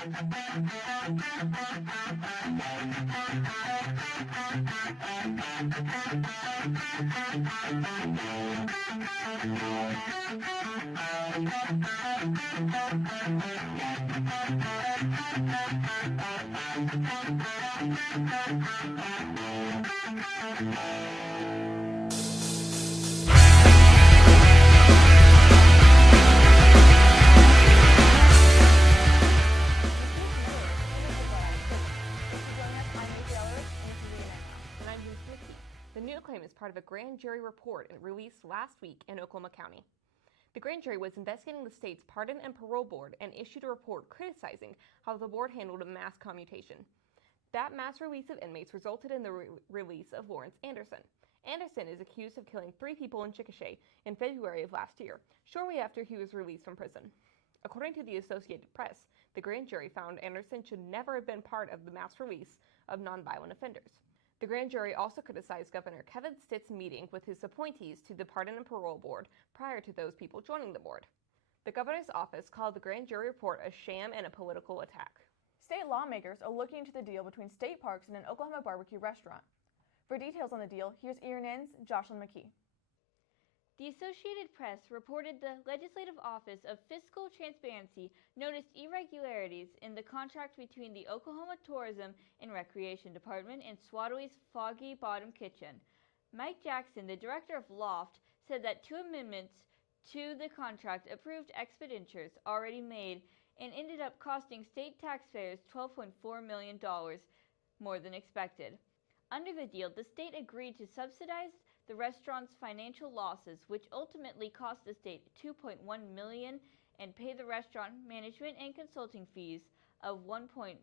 The new claim is part of a grand jury report released last week in Oklahoma County. The grand jury was investigating the state's Pardon and Parole Board and issued a report criticizing how the board handled a mass commutation. That mass release of inmates resulted in the release of Lawrence Anderson. Anderson is accused of killing 3 people in Chickasha in February of last year, shortly after he was released from prison. According to the Associated Press, the grand jury found Anderson should never have been part of the mass release of nonviolent offenders. The grand jury also criticized Governor Kevin Stitt's meeting with his appointees to the Pardon and Parole Board prior to those people joining the board. The governor's office called the grand jury report a sham and a political attack. State lawmakers are looking into the deal between state parks and an Oklahoma barbecue restaurant. For details on the deal, here's ENN's Joshlyn. The Associated Press reported the Legislative Office of Fiscal Transparency noticed irregularities in the contract between the Oklahoma Tourism and Recreation Department and Swadowy's Foggy Bottom Kitchen. Mike Jackson, the director of Loft, said that 2 amendments to the contract approved expenditures already made and ended up costing state taxpayers $12.4 million more than expected. Under the deal, the state agreed to subsidize the restaurant's financial losses, which ultimately cost the state $2.1 million, and pay the restaurant management and consulting fees of $1.34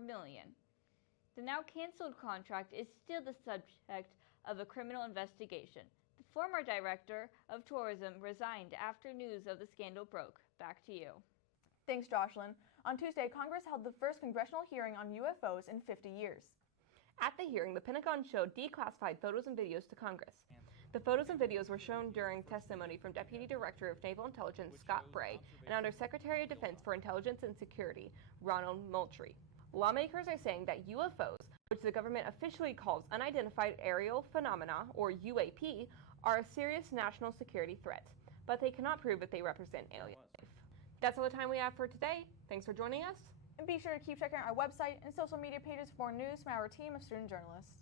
million. The now canceled contract is still the subject of a criminal investigation. The former director of tourism resigned after news of the scandal broke. Back to you. Thanks, Joshlyn. On Tuesday, Congress held the first congressional hearing on UFOs in 50 years. At the hearing, the Pentagon showed declassified photos and videos to Congress. The photos and videos were shown during testimony from Deputy Director of Naval Intelligence Scott Bray and Under Secretary of Defense for Intelligence and Security Ronald Moultrie. Lawmakers are saying that UFOs, which the government officially calls Unidentified Aerial Phenomena, or UAP, are a serious national security threat, but they cannot prove that they represent alien life. That's all the time we have for today. Thanks for joining us. And be sure to keep checking out our website and social media pages for news from our team of student journalists.